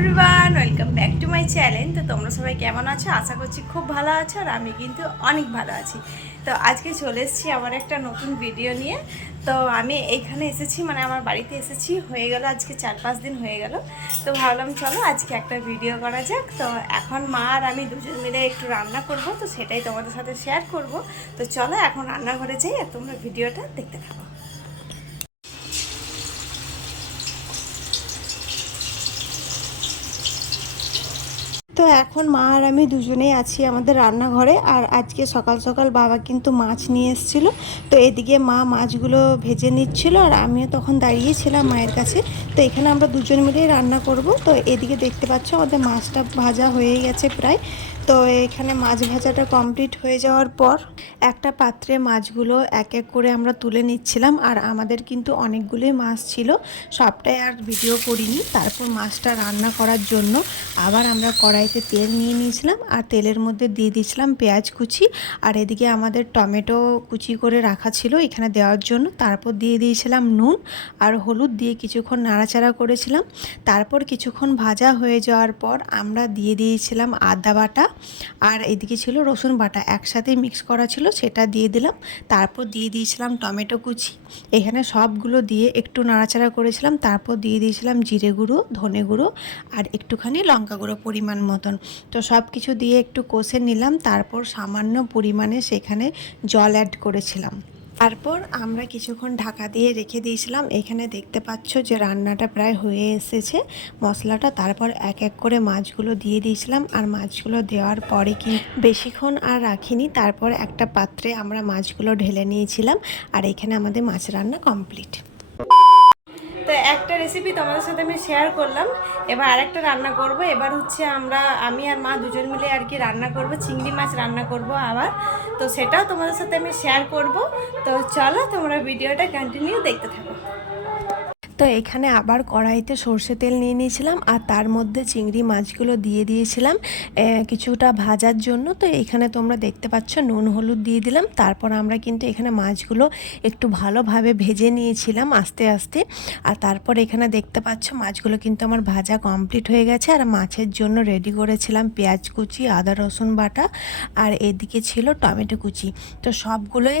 Everyone, welcome back to my channel. তো তোমরা সবাই কেমন আছো? আশা করছি খুব ভালো আছো, আর আমি কিন্তু অনেক ভালো আছি। তো আজকে চলে এসেছি আবার একটা নতুন ভিডিও নিয়ে। তো আমি এইখানে এসেছি, মানে আমার বাড়িতে এসেছি, হয়ে গেল আজকে 4-5 দিন হয়ে গেল। তো ভাবলাম চলো আজকে একটা ভিডিও করা যাক। তো এখন মা আর আমি দুজন মিলে একটু রান্না করব, তো সেটাই তোমাদের সাথে শেয়ার করব। তো চলো এখন রান্নাঘরে যাই আর তোমরা ভিডিওটা দেখতে থাকো। তো এখন মা আর আমি দুজনেই আছি আমাদের রান্নাঘরে। আর আজকে সকাল সকাল বাবা কিন্তু মাছ নিয়ে এসেছিল। তো এদিকে মা মাছগুলো ভেজে নিচ্ছিল, আর আমিও তখন দাঁড়িয়েছিলাম মায়ের কাছে। তো এখানে আমরা দুজন মিলেই রান্না করব। তো এদিকে দেখতে পাচ্ছ আমাদের মাছটা ভাজা হয়ে গেছে প্রায়। তো এখানে মাছ ভাজাটা কমপ্লিট হয়ে যাওয়ার পর একটা পাত্রে মাছগুলো এক এক করে আমরা তুলে নিচ্ছিলাম। আর আমাদের কিন্তু অনেকগুলোই মাছ ছিল, সবটাই আর ভিডিও করিনি। তারপর মাছটা রান্না করার জন্য আবার আমরা কড়াইতে তেল নিয়ে নিয়েছিলাম, আর তেলের মধ্যে দিয়ে দিয়েছিলাম পেঁয়াজ কুচি। আর এদিকে আমাদের টমেটো কুচি করে রাখা ছিল এখানে দেওয়ার জন্য। তারপর দিয়ে দিয়েছিলাম নুন আর হলুদ দিয়ে কিছুক্ষণ নাড়াচাড়া করেছিলাম। তারপর কিছুক্ষণ ভাজা হয়ে যাওয়ার পর আমরা দিয়ে দিয়েছিলাম আদা বাটা, আর এদিকে ছিল রসুন বাটা, একসাথে মিক্স করা ছিল, সেটা দিয়ে দিলাম। তারপর দিয়ে দিয়েছিলাম টমেটো কুচি। এখানে সবগুলো দিয়ে একটু নাড়াচাড়া করেছিলাম। তারপর দিয়ে দিয়েছিলাম জিরে গুঁড়ো, ধনে গুঁড়ো আর একটুখানি লঙ্কা গুঁড়ো পরিমাণ মতন। তো সব কিছু দিয়ে একটু কষে নিলাম। তারপর সামান্য পরিমাণে সেখানে জল অ্যাড করেছিলাম। তারপর আমরা কিছুক্ষণ ঢাকা দিয়ে রেখে দিয়েছিলাম। এখানে দেখতে পাচ্ছ যে রান্নাটা প্রায় হয়ে এসেছে মশলাটা। তারপর এক এক করে মাছগুলো দিয়ে দিয়েছিলাম, আর মাছগুলো দেওয়ার পরে কি বেশিক্ষণ আর রাখিনি। তারপর একটা পাত্রে আমরা মাছগুলো ঢেলে নিয়েছিলাম, আর এখানে আমাদের মাছ রান্না কমপ্লিট। তো একটা রেসিপি তোমাদের সাথে আমি শেয়ার করলাম, এবার আরেকটা রান্না করব। এবার হচ্ছে আমি আর মা দুজন মিলে আর কি রান্না করব, চিংড়ি মাছ রান্না করব আবার। তো সেটাও তোমাদের সাথে আমি শেয়ার করব। তো চলো তোমরা ভিডিওটা কন্টিনিউ দেখতে থাকো। তো এখানে আবার কড়াইতে সর্ষে তেল নিয়ে নিয়েছিলাম, আর তার মধ্যে চিংড়ি মাছগুলো দিয়ে দিয়েছিলাম কিছুটা ভাজার জন্য। তো এখানে তোমরা দেখতে পাচ্ছ নুন হলুদ দিয়ে দিলাম। তারপর আমরা কিন্তু এখানে মাছগুলো একটু ভালোভাবে ভেজে নিয়েছিলাম আস্তে আস্তে। আর তারপর এখানে দেখতে পাচ্ছ মাছগুলো কিন্তু আমার ভাজা কমপ্লিট হয়ে গেছে। আর মাছের জন্য রেডি করেছিলাম পেঁয়াজ কুচি, আদা রসুন বাটা, আর এদিকে ছিল টমেটো কুচি। তো সবগুলোই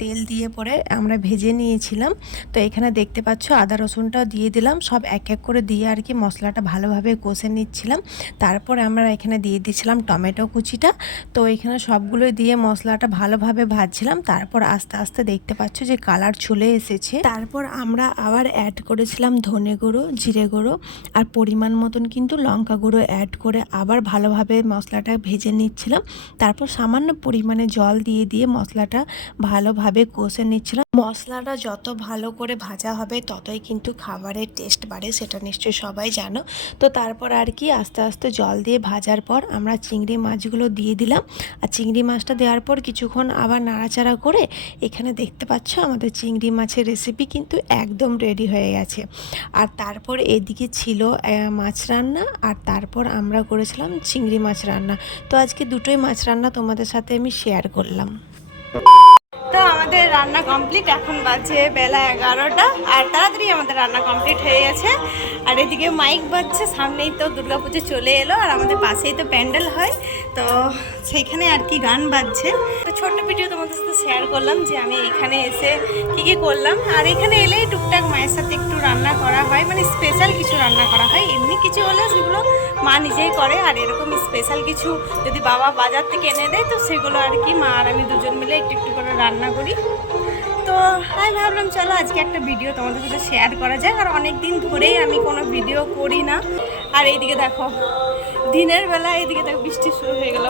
তেল দিয়ে পরে আমরা ভেজে নিয়েছিলাম। তো এখানে দেখতে পাচ্ছ আদা রসুনটাও দিয়ে দিলাম, সব এক এক করে দিয়ে আর কি মশলাটা ভালোভাবে কষে নিচ্ছিলাম। তারপর আমরা এখানে দিয়ে দিয়েছিলাম টমেটো কুচিটা। তো এখানে সবগুলোই দিয়ে মশলাটা ভালোভাবে ভাজছিলাম। তারপর আস্তে আস্তে দেখতে পাচ্ছ যে কালার চলে এসেছে। তারপর আমরা আবার অ্যাড করেছিলাম ধনে গুঁড়ো, জিরে গুঁড়ো আর পরিমাণ মতন কিন্তু লঙ্কা গুঁড়ো অ্যাড করে আবার ভালোভাবে মশলাটা ভেজে নিচ্ছিলাম। তারপর সামান্য পরিমাণে জল দিয়ে দিয়ে মশলাটা ভালোভাবে কষে নিচ্ছিলাম। মশলাটা যত ভালো করে ভাজা হবে ততই কিন্তু খাবারের টেস্ট বাড়ে, সেটা নিশ্চয়ই সবাই জানো। তো তারপর আর কি আস্তে আস্তে জল দিয়ে ভাজার পর আমরা চিংড়ি মাছগুলো দিয়ে দিলাম। আর চিংড়ি মাছটা দেওয়ার পর কিছুক্ষণ আবার নাড়াচাড়া করে এখানে দেখতে পাচ্ছ আমাদের চিংড়ি মাছের রেসিপি কিন্তু একদম রেডি হয়ে গেছে। আর তারপর এদিকে ছিল মাছ রান্না, আর তারপর আমরা করেছিলাম চিংড়ি মাছ রান্না। তো আজকে দুটোই মাছ রান্না তোমাদের সাথে আমি শেয়ার করলাম। তো আমাদের রান্না কমপ্লিট, এখন বাজে বেলা 11টা, আর তাড়াতাড়ি আমাদের রান্না কমপ্লিট হয়ে গেছে। আর এদিকে মাইক বাজছে, সামনেই তো দুর্গাপুজো চলে এলো, আর আমাদের পাশেই তো প্যান্ডেল হয়, তো সেইখানে আর কি গান বাজছে। তো ছোট্ট ভিডিও তোমাদের সাথে শেয়ার করলাম যে আমি এখানে এসে কী করলাম। আর এখানে এলেই টুকটাক মায়ের সাথে একটু রান্না করা হয়, মানে স্পেশাল কিছু রান্না করা হয়। এমনি কিছু হলে সেগুলো মা নিজেই করে, আর এরকম স্পেশাল কিছু যদি বাবা বাজার থেকে এনে দেয় তো সেগুলো আর কি মা আর আমি দুজন মিলে একটু একটু করে রান্না করি। তো আমি ভাবলাম চলো আজকে একটা ভিডিও তোমাদের সাথে শেয়ার করা যায়, আর অনেক দিন ধরেই আমি কোনো ভিডিও করি না। আর এইদিকে দেখো দিনের বেলা এইদিকে দেখো বৃষ্টি শুরু হয়ে গেল,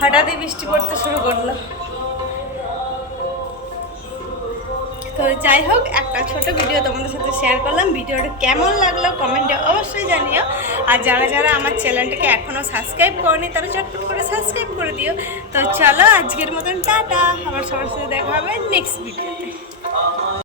হঠাৎই বৃষ্টি পড়তে শুরু করলো। তো যাই হোক, একটা ছোট ভিডিও তোমাদের সাথে শেয়ার করলাম। ভিডিওটা কেমন লাগলো কমেন্টে অবশ্যই জানিও। আর যারা যারা আমার চ্যানেলটাকে এখনও সাবস্ক্রাইব করনি তারা চটপট করে সাবস্ক্রাইব করে দিও। তো চলো আজকের মতন টাটা, আবার সবার সাথে দেখা হবে নেক্সট ভিডিও।